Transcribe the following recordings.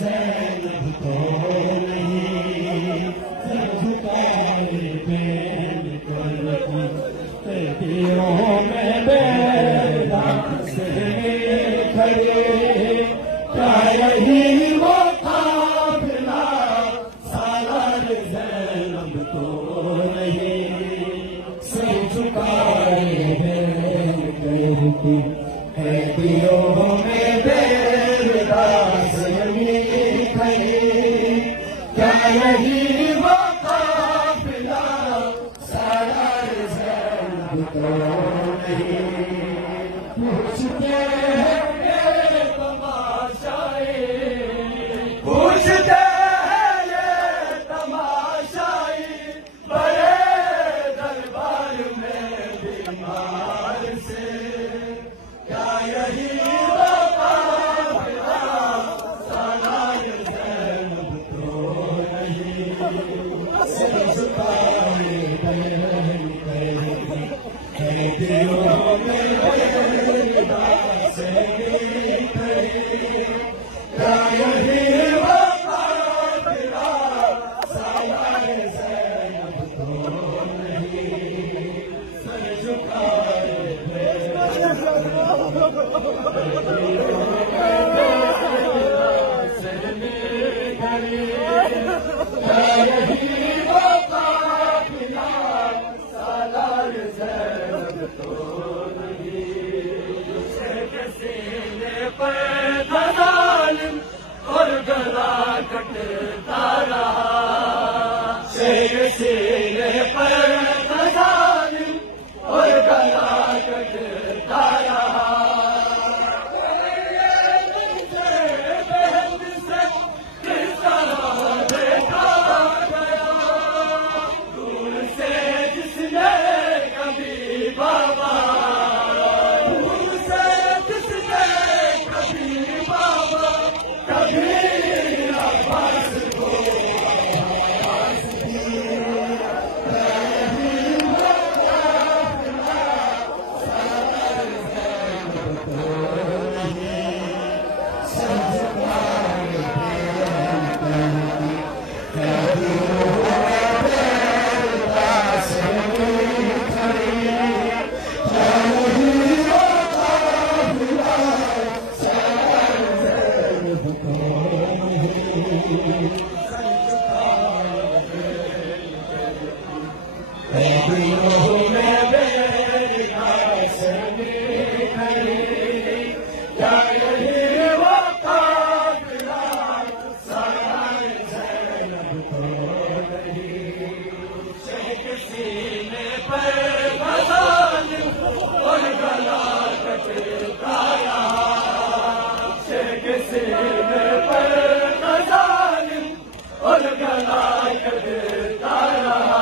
ज़ैनब तो नहीं, सर झुकाए बैन करती, दिलों में बेदाग से खड़े, क्या यही वो काफिला सालार ज़ैनब तो नहीं, सर झुकाए बैन करती, दिलों में बेदाग से खड़े, क्या यही वो काफिला सालार ज़ैनब तो नहीं। पूछते हैं ये तमाशाए, पूछते हैं ये तमाशाई, बड़े दरबार में बीमार से, क्या यही वो काफिला सालार ज़ैनब तो नहीं, सर झुकाए बैन करती, दिलों में बेदाग से खड़े, क्या यही वो काफिला सालार ज़ैनब तो नहीं, सर झुकाए बैन और गला कटता रहा, शेर सीने पर जालिम और गला कटता रहा, बहन से किस तरह देखा गया, दूर से जिसने कभी बाबा, दूर से जिसने कभी बाबा, कभी आवाज़ को आवाज़ दी, सालार ज़ैनब तो नहीं, सर झुकाए बैन करती, दिलों में बेदाग से खड़े, क्या यही वो काफिला सालार ज़ैनब तो नहीं, सर झुकाए दिलों में बेदाग से खड़े, क्या यही वो काफिला सालार ज़ैनब तो नहीं, शेख सीने पर जालिम और गला कटता रहा, शेख सीने पर जालिम और गला कटता रहा,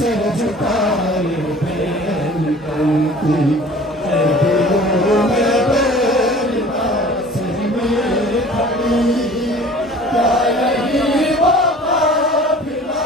सर झुकाए बैन करती, दिलों में बेदाग से खड़ी, क्या यही वो काफिला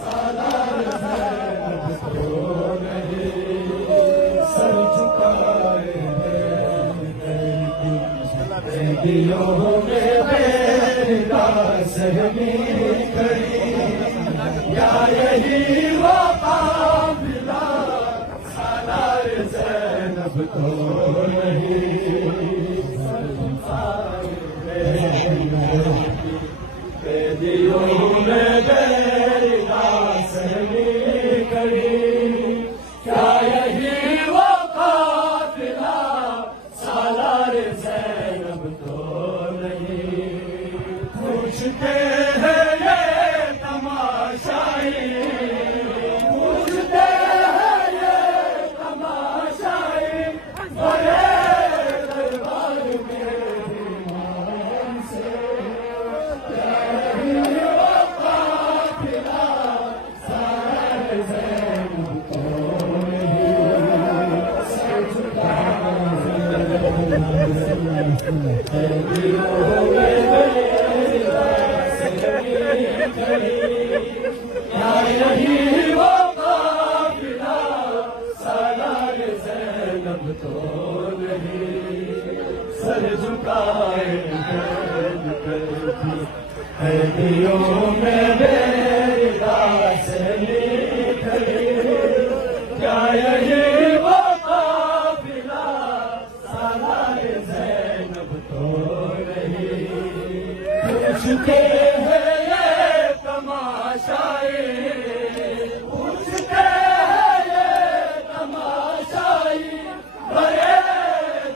सालार ज़ैनब तो नहीं, सर झुकाए बैन करती, दिलों में बेदाग से खड़ी, क्या यही वो काफिला सालार ज़ैनब तो नहीं, सर झुकाए बैन करती, दिलों में बेदाग से खड़ी, क्या यही वो काफिला सालार ज़ैनब तो नहीं। पूछते हैं ये तमाशाई, पूछते हैं ये तमाशाई, बड़े सर झुकाए हदियों में बेदास खड़ी क्या यही वो काफिला सालार ज़ैनब तो नहीं पूछते हैं ये तमाशाए पूछते हैं ये तमाशाई बड़े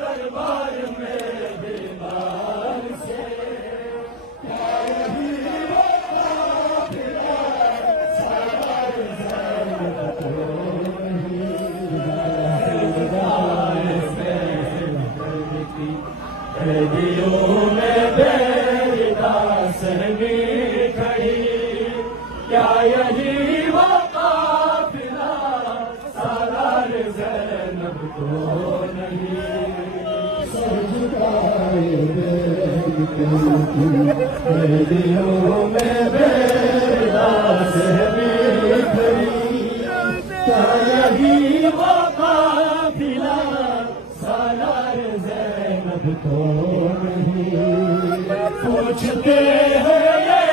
दरबार में बीमार से हदियों में बेदास खड़ी क्या यही वो काफिला सालार ज़ैनब तो नहीं हदियों में बेदास खड़ी क्या यही वो काफिला सालार ज़ैनब तो नहीं पूछते हैं ये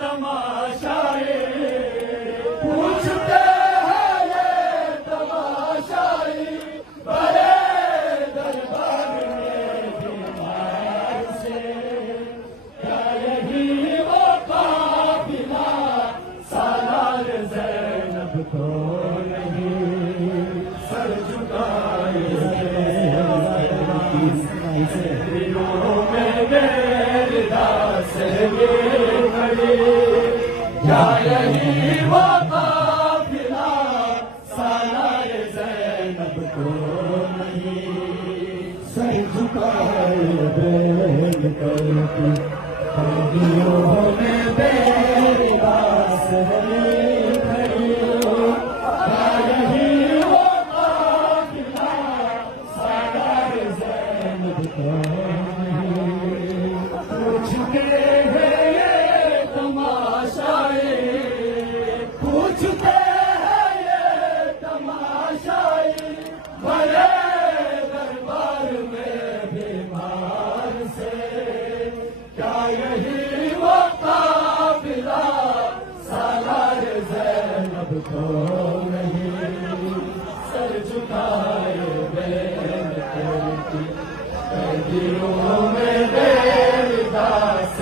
तमाशाए पूछते हैं ये तमाशाई बड़े दरबार में बीमार से क्या यही वो काफिला सालार ज़ैनब तो नहीं सर झुकाए हदियों में बेदास खड़ी क्या यही वो काफिला सालार ज़ैनब को नहीं सर झुकाए हदियों में बेदास खड़ी क्या यही वो काफिला सालार ज़ैनब को पूछते हैं ये तमाशाए पूछते हैं ये तमाशाई बड़े दरबार में बीमार से क्या यही वो काफिला सालार ज़ैनब को नहीं सर झुकाए हदियों में बेदास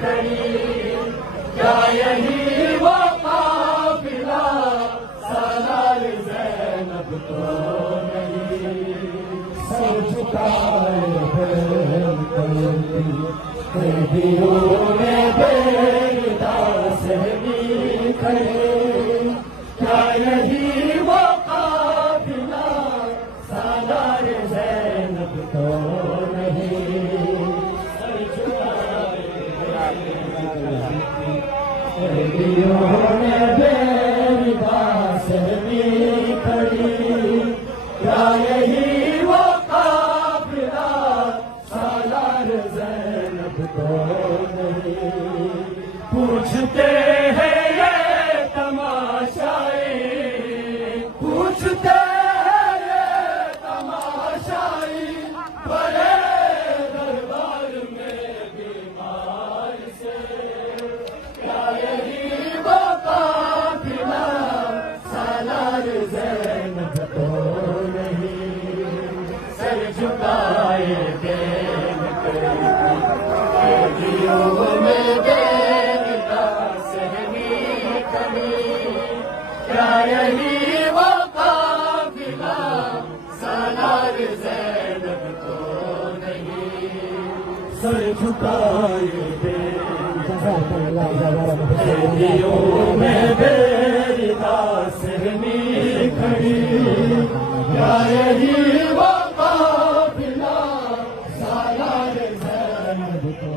खड़ी क्या यही वो काफिला सालार ज़ैनब तो नहीं सर झुकाए हदियों में बेदास खड़ी क्या यही वो काफिला सालार ज़ैनब तो नहीं सर झुकाए हदियों में बेदास खड़ी क्या यही वो काफिला सालार ज़ैनब तो नहीं पूछते हैं ये तमाशाए पूछते हैं ये तमाशाई बड़े दरबार में बीमार से क्या यही वो काफिला सालार ज़ैनब तो नहीं सर झुकाए हदियों में बेदास खड़ी क्या यही वो काफिला सालार ज़ैनब तो नहीं सर झुकाए हदियों में बेदास खड़ी क्या यही वो काफिला सालार ज़ैनब तो